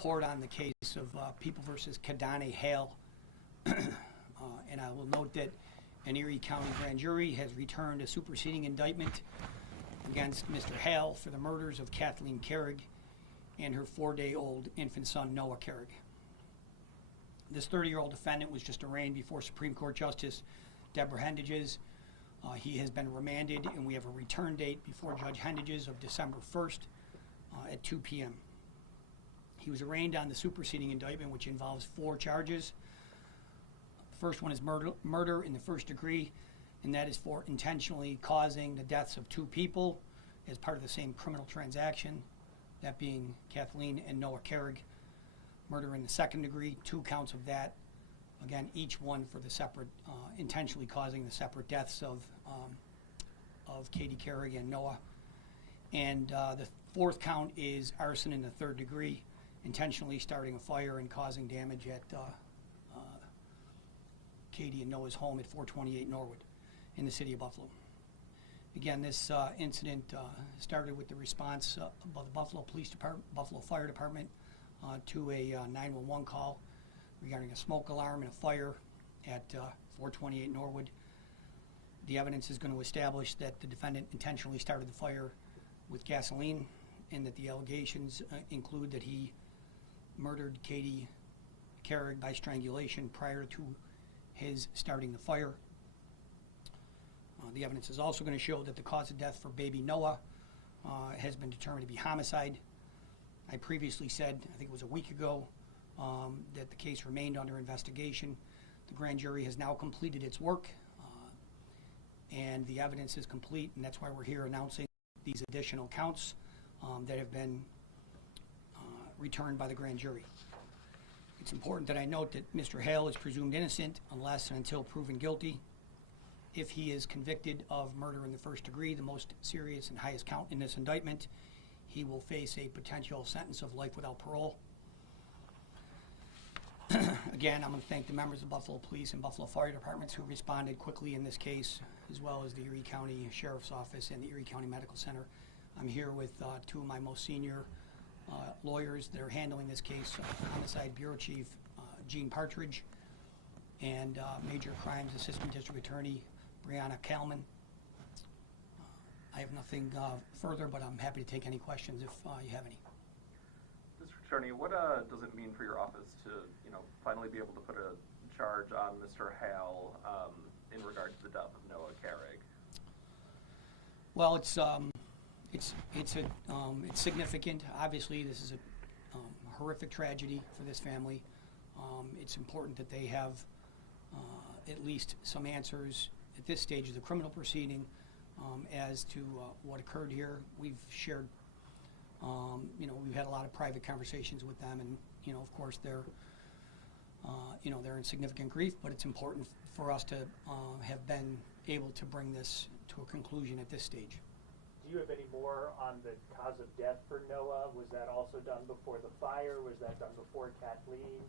report on the case of People versus Kidane Haile. And I will note that an Erie County grand jury has returned a superseding indictment against Mr. Haile for the murders of Kathleen Carrig and her 4-day-old infant son, Noah Carrig. This 30-year-old defendant was just arraigned before Supreme Court Justice Deborah Hendages. He has been remanded, and we have a return date before Judge Hendages of December 1st at 2 p.m. He was arraigned on the superseding indictment, which involves 4 charges. The first one is murder in the first degree, and that is for intentionally causing the deaths of 2 people as part of the same criminal transaction, that being Kathleen and Noah Carrig. Murder in the second degree, 2 counts of that. Again, each one for the separate, intentionally causing the separate deaths of Katie Carrig and Noah. And the 4th count is arson in the 3rd degree, intentionally starting a fire and causing damage at Katie and Noah's home at 428 Norwood in the city of Buffalo. Again, this incident started with the response of the Buffalo Police Department, Buffalo Fire Department, to a 911 call regarding a smoke alarm and a fire at 428 Norwood. The evidence is going to establish that the defendant intentionally started the fire with gasoline, and that the allegations include that he murdered Katie Carrig by strangulation prior to his starting the fire. The evidence is also going to show that the cause of death for baby Noah has been determined to be homicide. I previously said, I think it was a week ago, that the case remained under investigation. The grand jury has now completed its work, and the evidence is complete, and that's why we're here announcing these additional counts that have been returned by the grand jury. It's important that I note that Mr. Haile is presumed innocent unless and until proven guilty. If he is convicted of murder in the first degree, the most serious and highest count in this indictment, he will face a potential sentence of life without parole. Again, I'm going to thank the members of Buffalo Police and Buffalo Fire Departments who responded quickly in this case, as well as the Erie County Sheriff's Office and the Erie County Medical Center. I'm here with 2 of my most senior lawyers that are handling this case, Homicide Bureau Chief Gene Partridge and Major Crimes Assistant District Attorney Brianna Kalman. I have nothing further, but I'm happy to take any questions if you have any. District Attorney, what does it mean for your office to, finally be able to put a charge on Mr. Haile in regard to the death of Noah Carrig? Well, it's significant. Obviously, this is a horrific tragedy for this family. It's important that they have at least some answers at this stage of the criminal proceeding as to what occurred here. We've shared, we've had a lot of private conversations with them, and of course they're in significant grief, but it's important for us to have been able to bring this to a conclusion at this stage. Do you have any more on the cause of death for Noah? Was that also done before the fire? Was that done before Kathleen?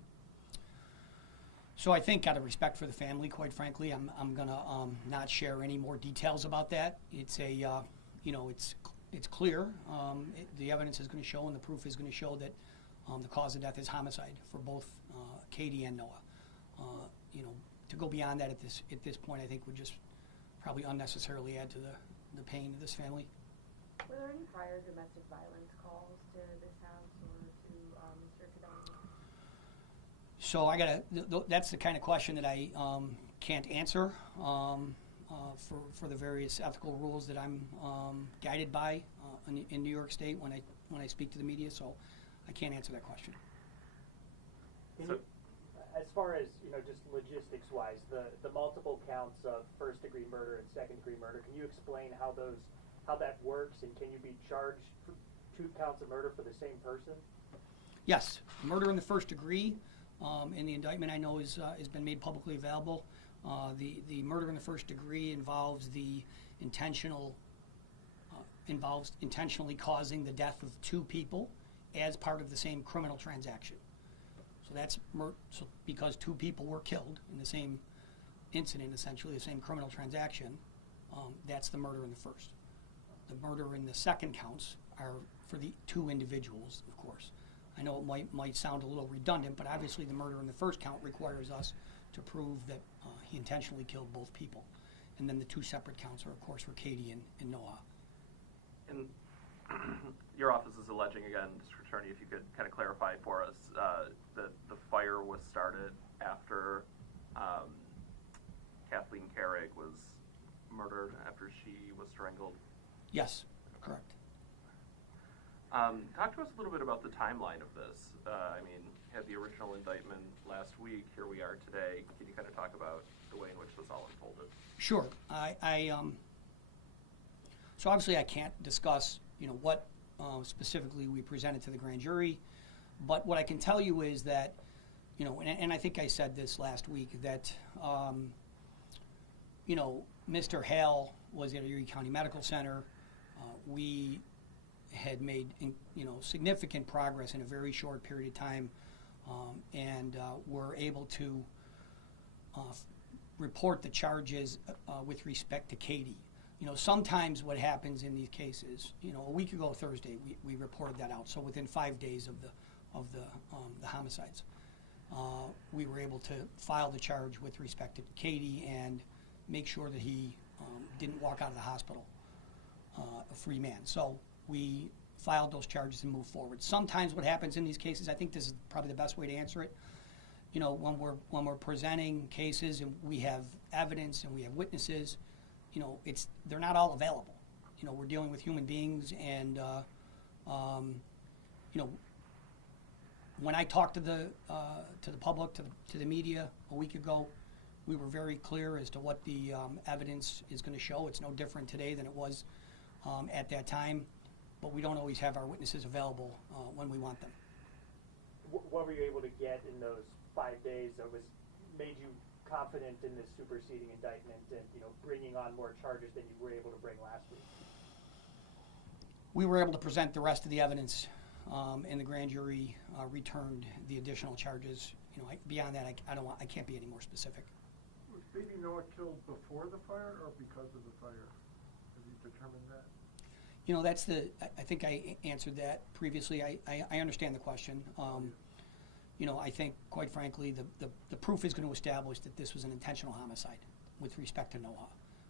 So I think, out of respect for the family, quite frankly, I'm gonna not share any more details about that. It's a, it's clear. The evidence is going to show, and the proof is going to show that the cause of death is homicide for both Katie and Noah. To go beyond that at this point, I think would just probably unnecessarily add to the pain of this family. Were there any prior domestic violence calls to this house or to Mr. Kidane? So that's the kind of question that I can't answer for the various ethical rules that I'm guided by in New York State when I speak to the media. So I can't answer that question. As far as just logistics-wise, the multiple counts of first-degree murder and second-degree murder, can you explain how that works, and can you be charged for 2 counts of murder for the same person? Yes, murder in the first degree. In the indictment, I know has been made publicly available. The murder in the first degree involves intentionally causing the death of 2 people as part of the same criminal transaction. So that's because 2 people were killed in the same incident, essentially the same criminal transaction. That's the murder in the first. The murder in the second counts are for the 2 individuals, of course. I know it might sound a little redundant, but obviously the murder in the first count requires us to prove that he intentionally killed both people. And then the two separate counts are, of course, for Katie and Noah. And your office is alleging, again, District Attorney, if you could kind of clarify for us, that the fire was started after Kathleen Carrig was murdered, after she was strangled? Yes, correct. Talk to us a little bit about the timeline of this. I mean, had the original indictment last week, here we are today. Can you kind of talk about the way in which this all unfolded? Sure. So obviously I can't discuss, what specifically we presented to the grand jury, but what I can tell you is that, and I think I said this last week, that, Mr. Haile was at Erie County Medical Center. We had made, significant progress in a very short period of time, and were able to report the charges with respect to Katie. Sometimes what happens in these cases, a week ago Thursday, we reported that out. So within 5 days of the homicides, we were able to file the charge with respect to Katie and make sure that he didn't walk out of the hospital a free man. So we filed those charges and moved forward. Sometimes what happens in these cases, I think this is probably the best way to answer it, when we're presenting cases and we have evidence and we have witnesses, they're not all available. We're dealing with human beings, and when I talked to the public, to the media a week ago, we were very clear as to what the evidence is going to show. It's no different today than it was at that time, but we don't always have our witnesses available when we want them. What were you able to get in those 5 days that made you confident in this superseding indictment and bringing on more charges than you were able to bring last week? We were able to present the rest of the evidence, and the grand jury returned the additional charges. Beyond that, I can't be any more specific. Was baby Noah killed before the fire or because of the fire? Have you determined that? I think I answered that previously. I understand the question. I think, quite frankly, the proof is going to establish that this was an intentional homicide with respect to Noah,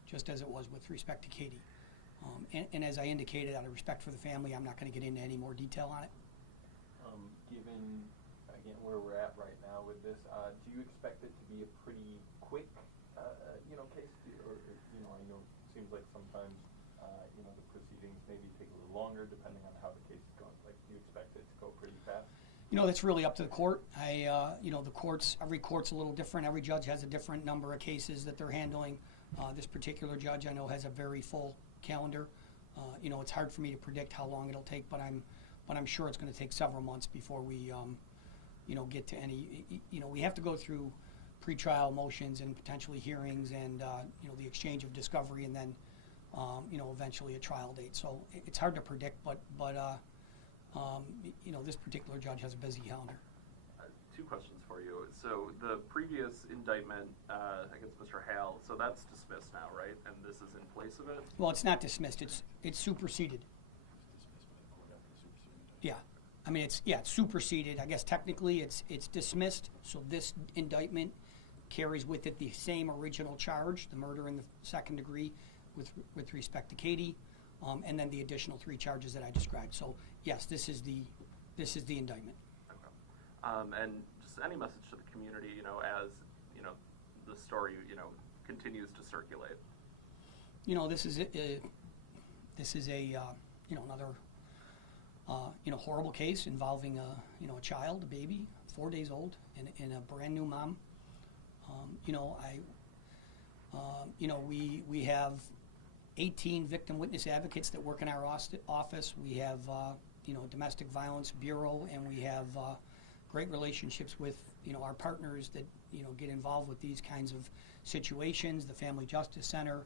just as it was with respect to Katie. And as I indicated, out of respect for the family, I'm not going to get into any more detail on it. Given, again, where we're at right now with this, do you expect it to be a pretty quick, case? Or I know it seems like sometimes, the proceedings maybe take a little longer depending on how the case is going. Like, do you expect it to go pretty fast? That's really up to the court. Every court's a little different. Every judge has a different number of cases that they're handling. This particular judge, I know, has a very full calendar. It's hard for me to predict how long it'll take, but I'm sure it's going to take several months before we, get to any. We have to go through pretrial motions and potentially hearings and the exchange of discovery and then, eventually a trial date. So it's hard to predict, but this particular judge has a busy calendar. Two questions for you. So the previous indictment against Mr. Haile, so that's dismissed now, right? And this is in place of it? Well, it's not dismissed. It's superseded. Yeah. It's superseded. I guess technically it's dismissed. So this indictment carries with it the same original charge, the murder in the second degree with respect to Katie, and then the additional 3 charges that I described. So yes, this is the indictment. Okay. And just any message to the community, as the story continues to circulate. This is another horrible case involving a child, a baby, 4 days old, and a brand new mom. We have 18 victim witness advocates that work in our office. We have domestic violence bureau, and we have great relationships with our partners that get involved with these kinds of situations. The Family Justice Center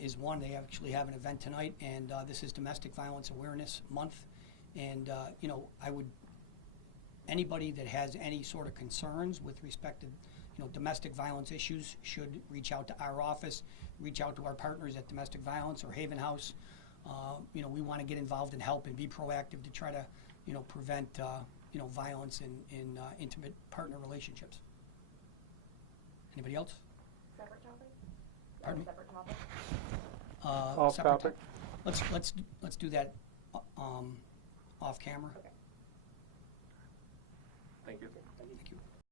is one. They actually have an event tonight, and this is Domestic Violence Awareness Month. And anybody that has any sort of concerns with respect to domestic violence issues should reach out to our office, reach out to our partners at Domestic Violence or Haven House. We want to get involved and help and be proactive to try to prevent, violence in intimate partner relationships. Anybody else? Separate topic? Pardon me? Separate topic? Off Separate topic. Let's do that off camera. Okay. Thank you. Thank you.